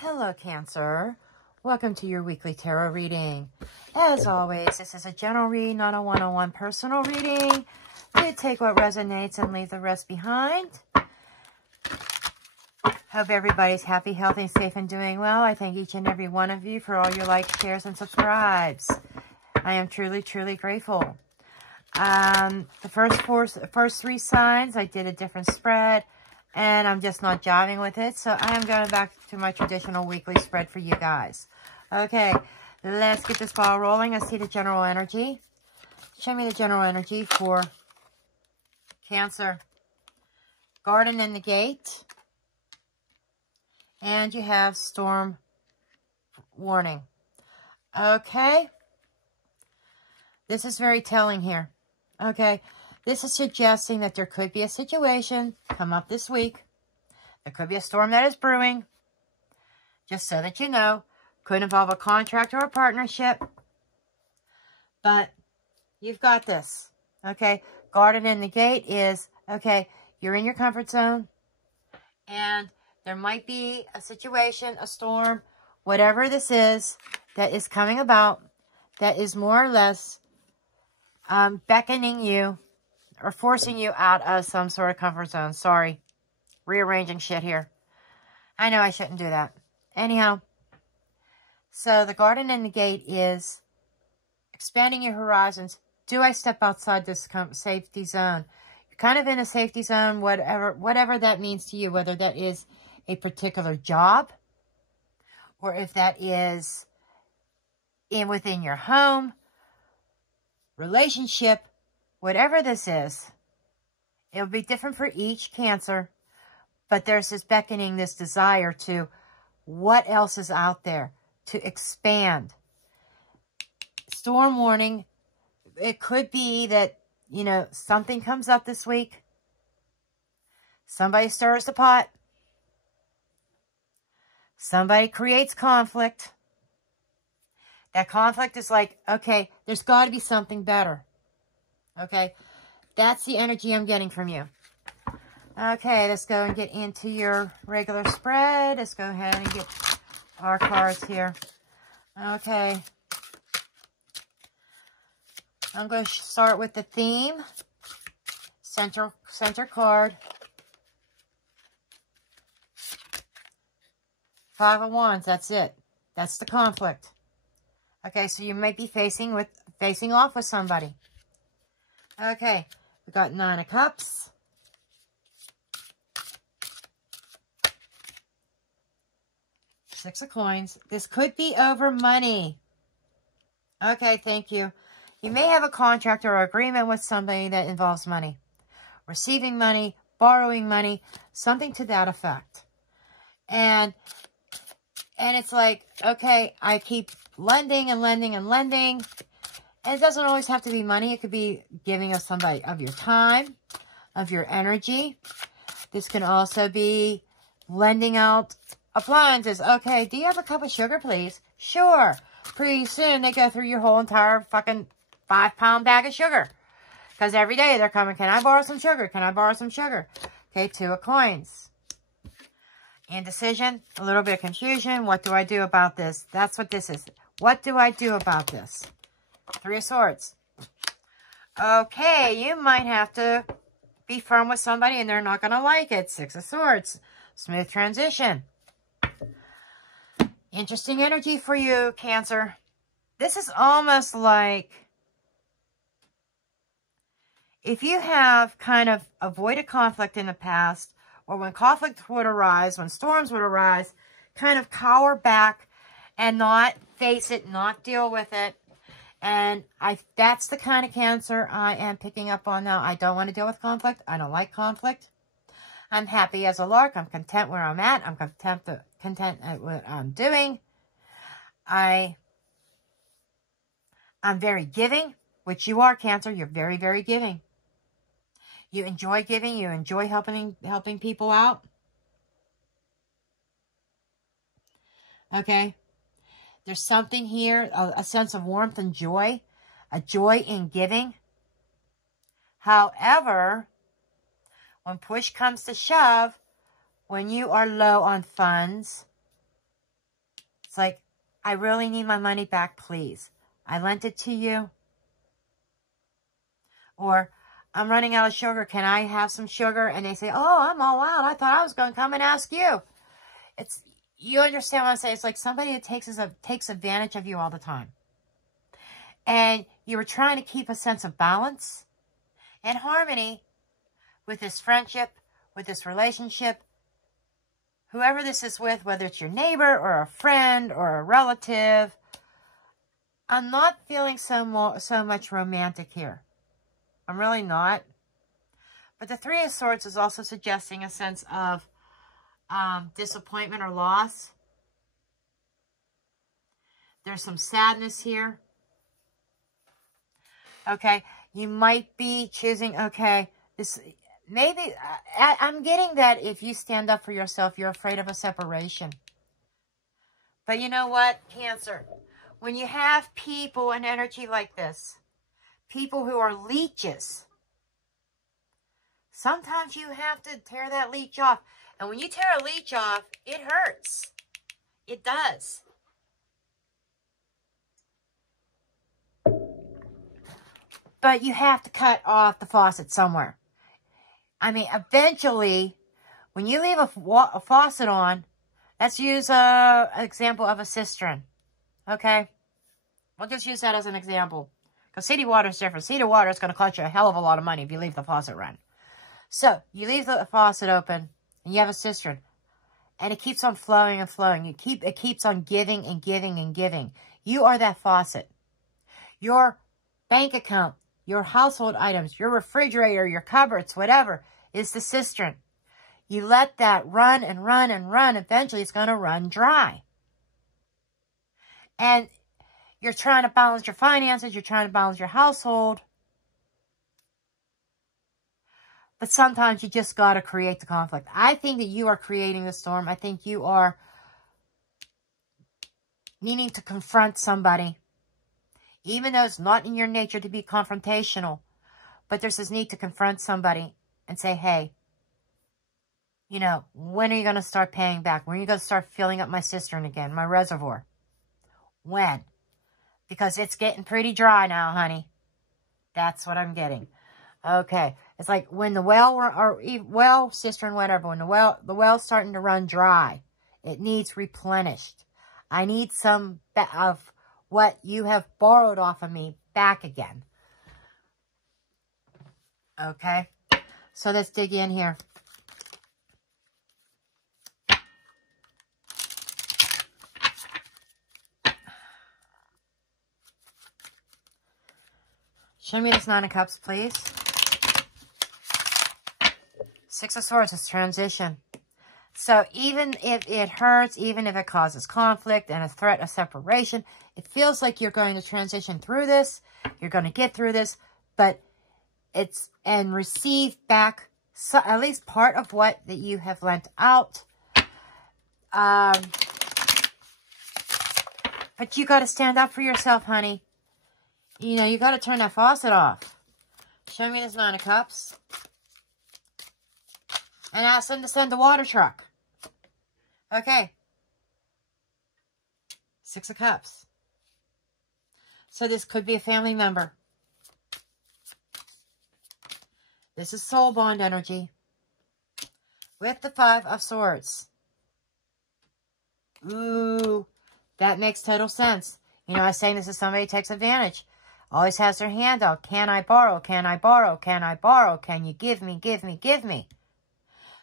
Hello, Cancer. Welcome to your weekly tarot reading. As always, this is a general read, not a one-on-one personal reading. You take what resonates and leave the rest behind. Hope everybody's happy, healthy, safe, and doing well. I thank each and every one of you for all your likes, shares, and subscribes. I am truly, truly grateful. The first three signs, I did a different spread, and I'm just not jiving with it. So I am going back to my traditional weekly spread for you guys. Okay, let's get this ball rolling. I see the general energy. Show me the general energy for Cancer. Garden in the gate. And you have storm warning. Okay. This is very telling here. Okay. This is suggesting that there could be a situation come up this week. There could be a storm that is brewing. Just so that you know. Could involve a contract or a partnership. But you've got this. Okay. Garden in the gate is, okay, you're in your comfort zone. And there might be a situation, a storm, whatever this is that is coming about, that is more or less beckoning you or forcing you out of some sort of comfort zone. Sorry. Rearranging shit here. I know I shouldn't do that. Anyhow, so the garden in the gate is expanding your horizons. Do I step outside this safety zone? You're kind of in a safety zone, whatever that means to you, whether that is a particular job, or if that is within your home, relationship, whatever this is, it'll be different for each Cancer, but there's this beckoning, this desire to what else is out there, to expand. Storm warning, it could be that, you know, something comes up this week. Somebody stirs the pot. Somebody creates conflict. That conflict is like, okay, there's got to be something better. Okay, that's the energy I'm getting from you. Okay, let's go and get into your regular spread. Let's go ahead and get our cards here. Okay. I'm going to start with the theme. Center card. 5 of Wands, that's it. That's the conflict. Okay, so you might be facing off with somebody. Okay, we got 9 of Cups. Six of Coins. This could be over money. Okay, thank you. You may have a contract or agreement with somebody that involves money. Receiving money, borrowing money, something to that effect. And it's like, okay, I keep lending and lending and lending. And it doesn't always have to be money. It could be giving of somebody of your time, of your energy. This can also be lending out appliances. Okay, do you have a cup of sugar, please? Sure. Pretty soon they go through your whole entire fucking 5-pound bag of sugar. Because every day they're coming, can I borrow some sugar? Can I borrow some sugar? Okay, 2 of Coins. Indecision, a little bit of confusion. What do I do about this? That's what this is. What do I do about this? 3 of Swords. Okay, you might have to be firm with somebody and they're not going to like it. 6 of Swords. Smooth transition. Interesting energy for you, Cancer. This is almost like if you have kind of avoided conflict in the past, or when conflict would arise, when storms would arise, kind of cower back and not face it, not deal with it. And that's the kind of Cancer I am picking up on now. I don't want to deal with conflict. I don't like conflict. I'm happy as a lark. I'm content where I'm at. I'm content at what I'm doing. I'm very giving, which you are, Cancer. You're very, very giving. You enjoy giving. You enjoy helping people out. Okay. There's something here, a sense of warmth and joy. A joy in giving. However, when push comes to shove, when you are low on funds, It's like, I really need my money back, please. I lent it to you. Or, I'm running out of sugar. Can I have some sugar? And they say, oh, I'm all out. I thought I was going to come and ask you. You understand what I'm saying? It's like somebody that takes advantage of you all the time. And you were trying to keep a sense of balance and harmony with this friendship, with this relationship. Whoever this is with, whether it's your neighbor or a friend or a relative, I'm not feeling so much romantic here. I'm really not. But the Three of Swords is also suggesting a sense of disappointment or loss. There's some sadness here. Okay, you might be choosing, okay, this, maybe, I'm getting that if you stand up for yourself, you're afraid of a separation. But you know what, Cancer? When you have people and energy like this, people who are leeches, sometimes you have to tear that leech off. And when you tear a leech off, it hurts. It does. But you have to cut off the faucet somewhere. I mean, eventually, when you leave a faucet on, let's use an example of a cistern. Okay? We'll just use that as an example. Because city water is different. City water is going to cost you a hell of a lot of money if you leave the faucet run. So, you leave the faucet open, and you have a cistern. And it keeps on flowing and flowing. It keeps on giving and giving and giving. You are that faucet. Your bank account, your household items, your refrigerator, your cupboards, whatever, is the cistern. You let that run and run and run. Eventually, it's going to run dry. And you're trying to balance your finances. You're trying to balance your household. But sometimes you just got to create the conflict. I think that you are creating the storm. I think you are needing to confront somebody. Even though it's not in your nature to be confrontational. But there's this need to confront somebody and say, hey, you know, when are you going to start paying back? When are you going to start filling up my cistern again, my reservoir? When? Because it's getting pretty dry now, honey. That's what I'm getting. Okay. It's like when the well cistern, whatever, when the well's starting to run dry, it needs replenished. I need some of what you have borrowed off of me back again. Okay. So let's dig in here. Show me this Nine of Cups, please. Six of Swords is transition. So even if it hurts, even if it causes conflict and a threat of separation, it feels like you're going to transition through this. You're going to get through this, but and receive back at least part of what that you have lent out. But you got to stand up for yourself, honey. You know, you got to turn that faucet off. Show me this Nine of Cups. And ask them to send a water truck. Okay. Six of Cups. So this could be a family member. This is soul bond energy. With the Five of Swords. Ooh. That makes total sense. You know, I was saying this is somebody who takes advantage. Always has their hand out. Can I borrow? Can I borrow? Can I borrow? Can you give me, give me, give me?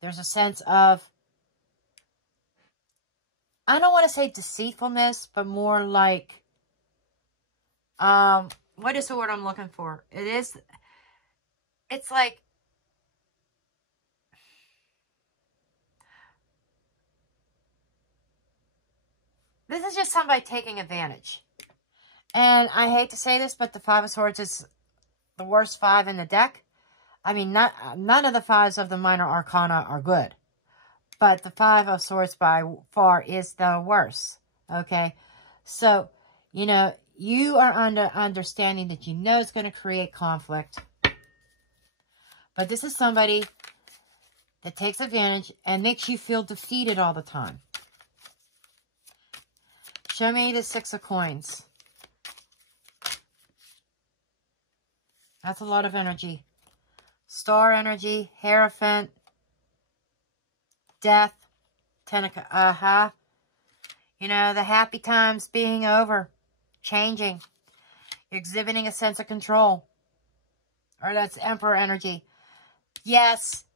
There's a sense of, I don't want to say deceitfulness, but more like, what is the word I'm looking for? It's like, this is just somebody taking advantage. And I hate to say this, but the Five of Swords is the worst five in the deck. I mean, none of the fives of the minor arcana are good. But the Five of Swords by far is the worst. Okay? So, you know, you are under understanding that you know it's going to create conflict. But this is somebody that takes advantage and makes you feel defeated all the time. Show me the 6 of coins. That's a lot of energy. Star energy, Hierophant, Death, 10 of, You know, the happy times being over, changing, exhibiting a sense of control. Or that's Emperor energy. Yes.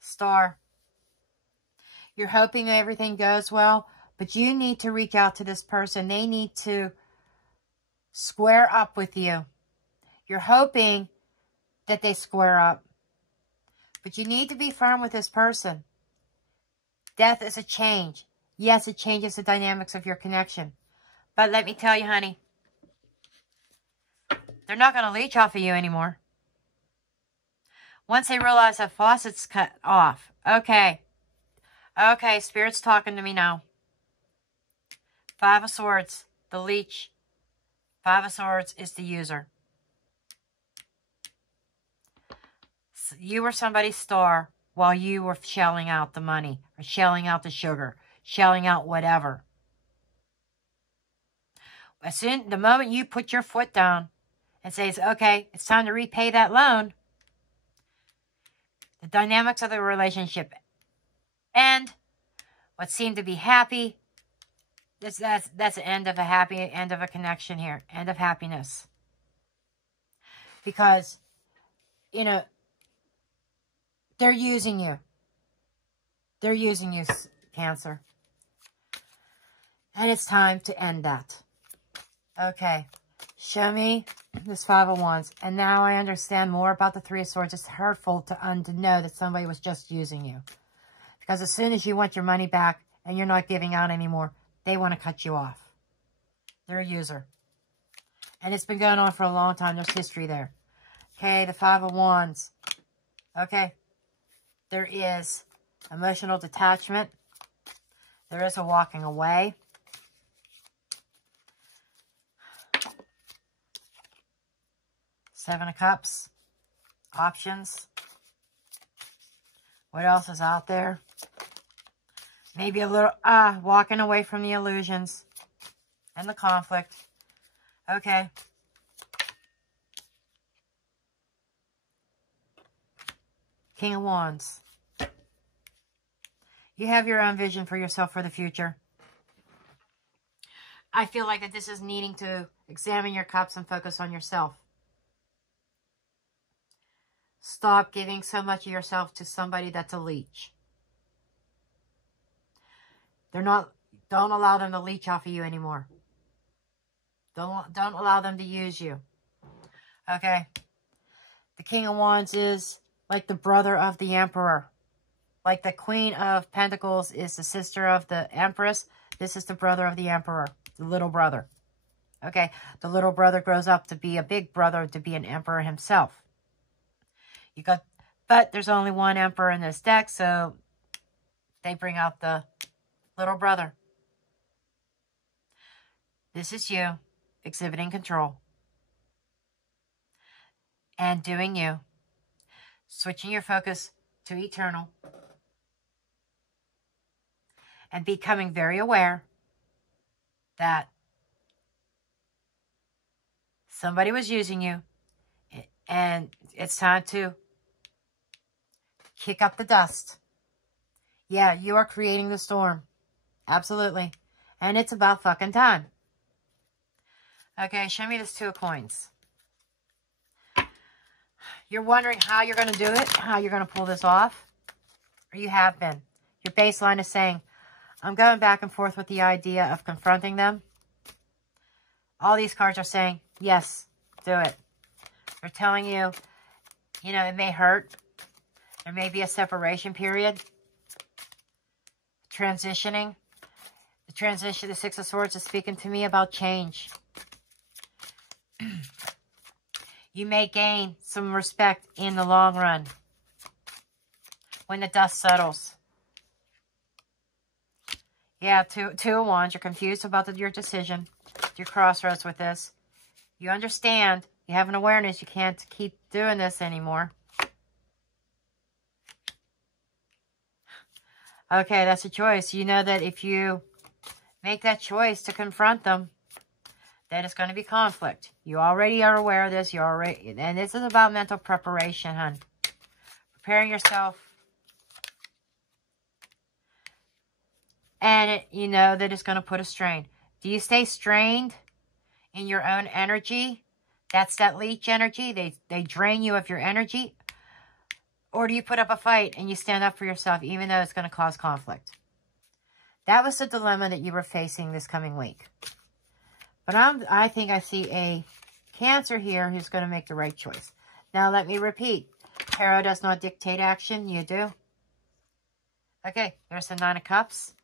Star. You're hoping everything goes well, but you need to reach out to this person. They need to square up with you. You're hoping that they square up, but you need to be firm with this person. Death is a change. Yes, it changes the dynamics of your connection. But let me tell you, honey, they're not going to leech off of you anymore. Once they realize that faucet's cut off. Okay. Okay, Spirit's talking to me now. 5 of Swords, the leech. 5 of Swords is the user. You were somebody's star while you were shelling out the money, or shelling out the sugar, shelling out whatever. The moment you put your foot down and says, okay, it's time to repay that loan, the dynamics of the relationship end. What seemed to be happy, that's the end of a connection here, end of happiness. Because, you know, they're using you. They're using you, Cancer. And it's time to end that. Okay. Show me this 5 of Wands. And now I understand more about the 3 of Swords. It's hurtful to know that somebody was just using you. Because as soon as you want your money back and you're not giving out anymore, they want to cut you off. They're a user. And it's been going on for a long time. There's history there. Okay, the 5 of Wands. Okay. There is emotional detachment. There is a walking away. Seven of Cups. Options. What else is out there? Maybe a little, walking away from the illusions and the conflict. Okay. King of Wands. You have your own vision for yourself for the future. I feel like that this is needing to examine your cups and focus on yourself. Stop giving so much of yourself to somebody that's a leech. Don't allow them to leech off of you anymore. Don't allow them to use you. Okay. The King of Wands is like the brother of the Emperor. Like the Queen of Pentacles is the sister of the Empress. This is the brother of the Emperor. The little brother. Okay. The little brother grows up to be a big brother, to be an emperor himself. But there's only one emperor in this deck, so they bring out the little brother. This is you exhibiting control. And doing you. Switching your focus to eternal. And becoming very aware that somebody was using you. And it's time to kick up the dust. Yeah, you are creating the storm. Absolutely. And it's about fucking time. Okay, show me this 2 of coins. You're wondering how you're going to do it, how you're going to pull this off. Or you have been. Your baseline is saying, I'm going back and forth with the idea of confronting them. All these cards are saying, yes, do it. They're telling you, you know, it may hurt. There may be a separation period. Transitioning. The transition, the 6 of Swords is speaking to me about change. You may gain some respect in the long run. When the dust settles. Yeah, two of Wands. You're confused about your decision. You're crossroads with this. You understand. You have an awareness. You can't keep doing this anymore. Okay, that's a choice. You know that if you make that choice to confront them, then it's going to be conflict. You already are aware of this. And this is about mental preparation, hon. Preparing yourself. And you know that it's going to put a strain. Do you stay strained in your own energy? That's that leech energy. They drain you of your energy. Or do you put up a fight and you stand up for yourself even though it's going to cause conflict? That was the dilemma that you were facing this coming week. But I think I see a Cancer here who's going to make the right choice. Now let me repeat. Tarot does not dictate action. You do. Okay, there's the Nine of Cups.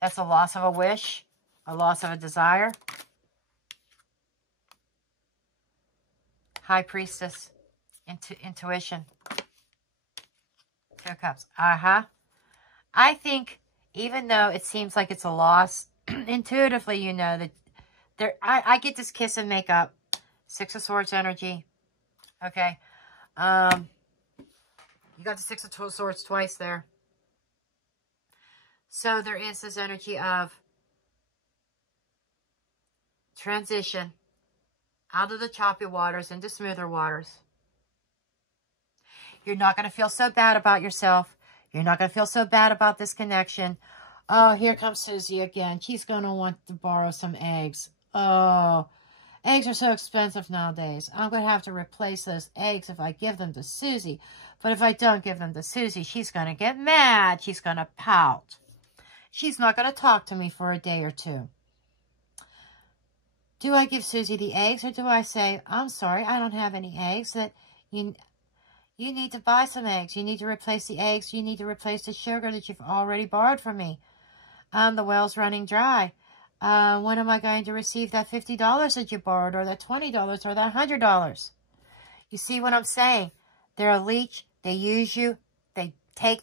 That's a loss of a wish. A loss of a desire. High Priestess. Intuition. Two of Cups. I think even though it seems like it's a loss, intuitively you know that I get this kiss and make up. Six of Swords energy. Okay. You got the Six of Swords twice there. So there is this energy of transition out of the choppy waters into smoother waters. You're not going to feel so bad about yourself. You're not going to feel so bad about this connection. Oh, here comes Susie again. She's going to want to borrow some eggs. Oh, eggs are so expensive nowadays. I'm going to have to replace those eggs if I give them to Susie. But if I don't give them to Susie, she's going to get mad. She's going to pout. She's not going to talk to me for a day or two. Do I give Susie the eggs or do I say, I'm sorry, I don't have any eggs. That you need to buy some eggs. You need to replace the eggs. You need to replace the sugar that you've already borrowed from me. The well's running dry. When am I going to receive that $50 that you borrowed, or that $20 or that $100? You see what I'm saying? They're a leech. They use you. They take.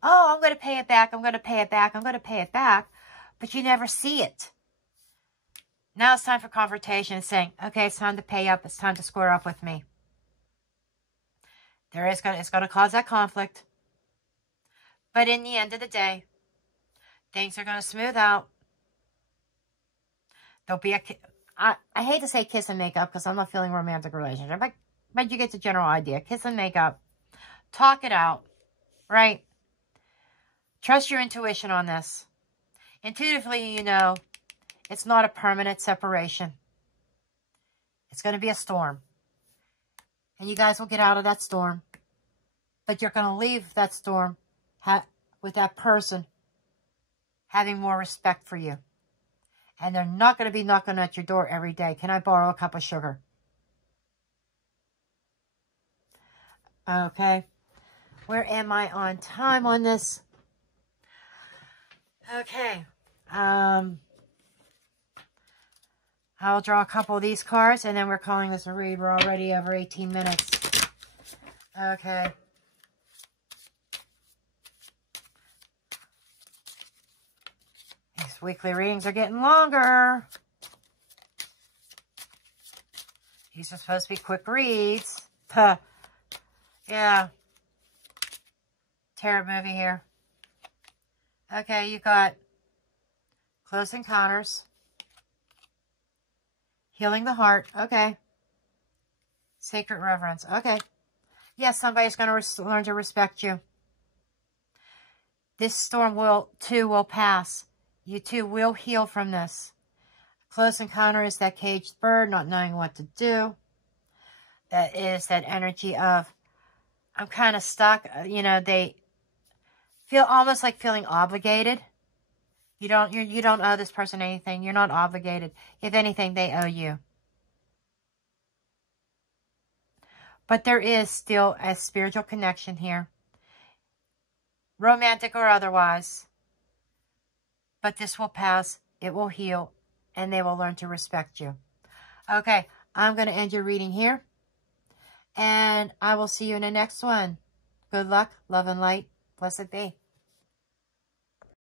Oh, I'm going to pay it back. I'm going to pay it back. I'm going to pay it back. But you never see it. Now it's time for confrontation, saying, okay, it's time to pay up. It's time to square up with me. It's going to cause that conflict. But in the end of the day, things are going to smooth out. There'll be I hate to say kiss and make up because I'm not feeling romantic relationship. But you get the general idea. Kiss and make up. Talk it out. Right? Trust your intuition on this. Intuitively, you know, it's not a permanent separation. It's going to be a storm. And you guys will get out of that storm. But you're going to leave that storm with that person having more respect for you. And they're not going to be knocking at your door every day. Can I borrow a cup of sugar? Okay. Where am I on time on this? Okay. I'll draw a couple of these cards, and then we're calling this a read. We're already over 18 minutes. Okay. These weekly readings are getting longer. These are supposed to be quick reads. Yeah. Tarot movie here. Okay, you got Close Encounters. Healing the Heart. Okay. Sacred Reverence. Okay. Yes, somebody's going to learn to respect you. This storm will pass. You too will heal from this. Close Encounter is that caged bird not knowing what to do. That is that energy of, I'm kind of stuck. You know, they feel almost like feeling obligated. You don't owe this person anything. You're not obligated. If anything, they owe you. But there is still a spiritual connection here. Romantic or otherwise. But this will pass. It will heal. And they will learn to respect you. Okay. I'm going to end your reading here. And I will see you in the next one. Good luck, love and light. Blessed be.